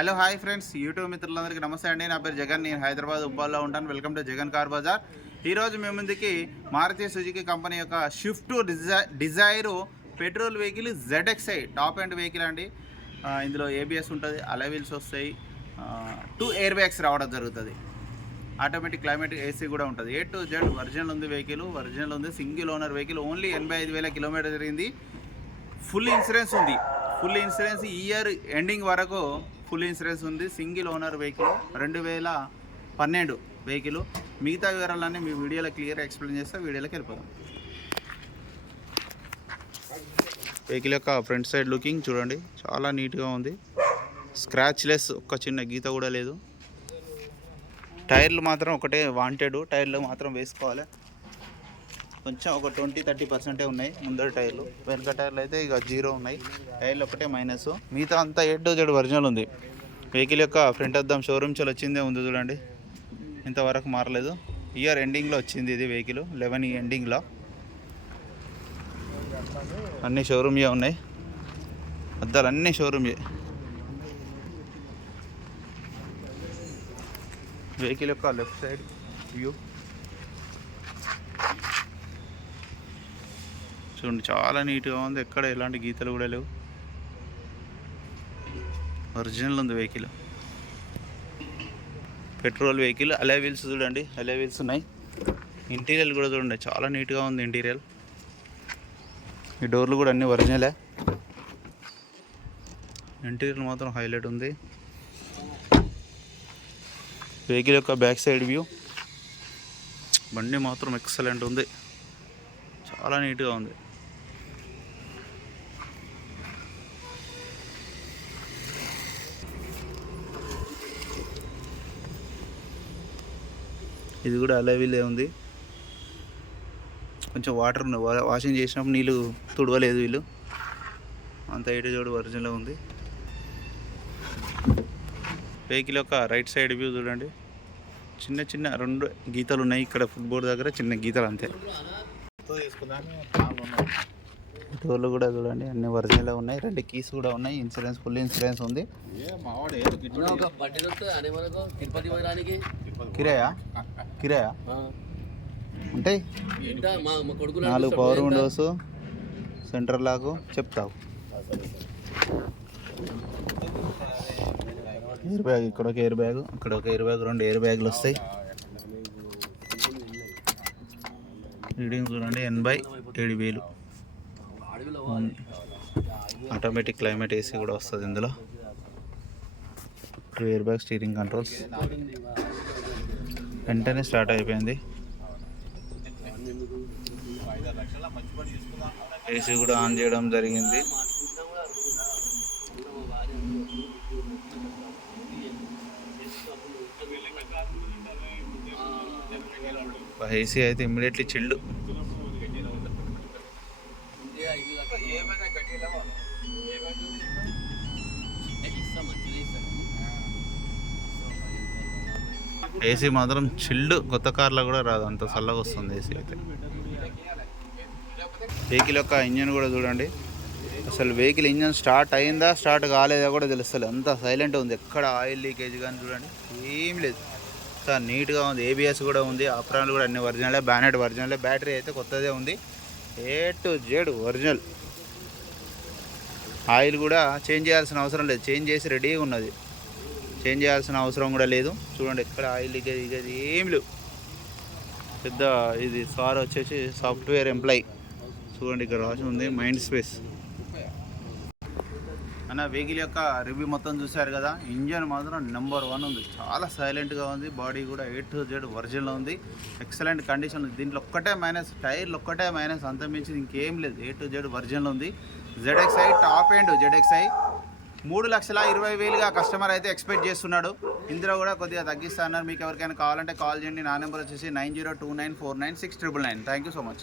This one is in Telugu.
హలో హాయ్ ఫ్రెండ్స్, యూట్యూబ్ మిత్రులందరికీ నమస్తే అండి. నా పేరు జగన్, నేను హైదరాబాద్ ఉబ్బాల్లో ఉంటాను. Welcome to Jagan car Bazaar. ఈరోజు మేము ముందుకి మారుతి సుజుకి కంపెనీ యొక్క Shift Dzire petrol vehicle ZXi top end vehicle అండి. ఇందులో ABS ఉంటుంది, అలాయ్ వీల్స్ వస్తాయి, 2 ఎయిర్ బ్యాగ్స్ రావడం జరుగుతుంది, ఆటోమేటిక్ క్లైమేటిక్ AC కూడా ఉంటుంది. A to Z ఒరిజినల్ ఉంది వెహికల్, ఒరిజినల్ ఉంది, single owner vehicle, only 85,000 kilometre జరిగింది. ఫుల్ ఇన్సూరెన్స్ ఉంది, ఫుల్ ఇన్సూరెన్స్ ఈ ఇయర్ ఎండింగ్ వరకు ఫుల్ ఇన్సూరెన్స్ ఉంది. Single owner vehicle, 2012 vehicle. మిగతా వివరాలన్నీ మీ వీడియోలో క్లియర్గా ఎక్స్ప్లెయిన్ చేస్తే వీడియోలోకి వెళ్ళిపోదాం. వెహికల్ యొక్క ఫ్రంట్ సైడ్ లుకింగ్ చూడండి, చాలా నీట్గా ఉంది, స్క్రాచ్ లెస్, ఒక్క చిన్న గీత కూడా లేదు. టైర్లు మాత్రం ఒకటే వాంటెడ్, టైర్లు మాత్రం వేసుకోవాలి. కొంచెం ఒక 20-30% ఉన్నాయి ముందర టైర్లు, వెనక టైర్లు అయితే ఇక 0 ఉన్నాయి. టైర్లు ఒకటే మైనస్, మిగతా అంతా A to Z ఒరిజినల్ ఉంది. వెహికల్ యొక్క ఫ్రంట్ అద్దం షోరూమ్ చాలా వచ్చిందే ఉంది చూడండి, ఇంతవరకు మారలేదు. ఇయర్ ఎండింగ్లో వచ్చింది ఇది వెహికల్, 11 ఎండింగ్లో. అన్నీ షోరూమ్యే ఉన్నాయి, అద్దాలు అన్నీ షోరూమ్యే. వెహికల్ యొక్క లెఫ్ట్ సైడ్ వ్యూ చూడండి, చాలా నీట్గా ఉంది, ఎక్కడ ఎలాంటి గీతలు కూడా లేవు, ఒరిజినల్ ఉంది vehicle. Petrol vehicle, alloy wheels చూడండి, అలాయ్ వీల్స్ ఉన్నాయి. ఇంటీరియర్ కూడా చూడండి, చాలా నీట్గా ఉంది ఇంటీరియర్. ఈ డోర్లు కూడా అన్నీ ఒరిజినలే, ఇంటీరియర్ మాత్రం హైలైట్ ఉంది. వెహికల్ యొక్క బ్యాక్ సైడ్ వ్యూ, బండి మాత్రం ఎక్సలెంట్ ఉంది, చాలా నీట్గా ఉంది. ఇది కూడా అలాయ్ వీలే ఉంది, కొంచెం వాటర్ వాషింగ్ చేసినప్పుడు నీళ్ళు తుడవలేదు వీళ్ళు, అంత A to Z ఒరిజినల్ ఉంది. వెహికల్ యొక్క రైట్ సైడ్ వ్యూ చూడండి, చిన్న చిన్న 2 గీతలు ఉన్నాయి ఇక్కడ, ఫుట్బోర్డ్ దగ్గర చిన్న గీతలు అంతే. డోర్లు కూడా చూడండి అన్ని ఒరిజినల్ ఉన్నాయి, 2 కీస్ కూడా ఉన్నాయి, ఇన్సూరెన్స్ ఫుల్ ఇన్సూరెన్స్ ఉంది. కిరాయా ఉంటాయి, 4 పవర్ విండోస్, సెంటర్ లాక్ చెప్తావు. ఎయిర్ బ్యాగ్, ఇక్కడ ఒక ఎయిర్ బ్యాగ్, ఇక్కడ ఒక ఎయిర్ బ్యాగ్, 2 ఎయిర్ బ్యాగులు వస్తాయి. రీడింగ్ చూడండి, 87,000. ఆటోమేటిక్ క్లైమేట్ AC కూడా వస్తుంది ఇందులో. 2 ఎయిర్ బ్యాగ్, స్టీరింగ్ కంట్రోల్స్, వెంటనే స్టార్ట్ అయిపోయింది. AC కూడా ఆన్ చేయడం జరిగింది. AC అయితే ఇమ్మీడియట్లీ చిల్డ్. AC మాత్రం చిల్డ్, కొత్త కార్లో కూడా రాదు, అంత చల్లగా వస్తుంది AC అయితే. వెహికల్ యొక్క ఇంజన్ కూడా చూడండి, అసలు వెహికల్ ఇంజన్ స్టార్ట్ అయిందా స్టార్ట్ కాలేదా కూడా తెలుస్తుంది, అంత సైలెంట్ ఉంది, ఎక్కడ ఆయిల్ లీకేజ్ కానీ చూడండి ఏం లేదు, చాలా నీట్గా ఉంది. ABS కూడా ఉంది, ఆప్రాన్లు కూడా అన్ని ఒరిజినలే, బ్యానెట్ ఒరిజినలే, బ్యాటరీ అయితే కొత్తదే ఉంది, A to Z original. Oil కూడా చేంజ్ చేయాల్సిన అవసరం లేదు, చేంజ్ చేసి రెడీగా ఉన్నది, చేంజ్ చేయాల్సిన అవసరం కూడా లేదు. చూడండి ఎక్కడ ఆయిల్ లీకేజ్ ఏం లేవు. పెద్ద ఇది సార్ వచ్చేసి సాఫ్ట్వేర్ ఎంప్లాయీ, చూడండి ఇక్కడ రాసి ఉంది మైండ్ స్పేస్ అన్న. వెహికల్ యొక్క రివ్యూ మొత్తం చూశారు కదా, ఇంజన్ మాత్రం నెంబర్ 1 ఉంది, చాలా సైలెంట్గా ఉంది, బాడీ కూడా A to Z ఒరిజినల్ ఉంది, ఎక్సలెంట్ కండిషన్ ఉంది. దీంట్లో ఒక్కటే మైనస్, టైర్లు ఒక్కటే మైనస్, అంత మించి ఇంకేం లేదు, A to Z ఒరిజినల్ ఉంది. ZXi టాప్ ఎండ్ ZXi 3,20,000గా కస్టమర్ అయితే ఎక్స్పెక్ట్ చేస్తున్నాడు. ఇందులో కూడా కొద్దిగా తగ్గిస్తా అన్నారు. మీకు ఎవరికైనా కావాలంటే కాల్ చేయండి, నా నెంబర్ వచ్చేసి 9029496999. Thank you so much.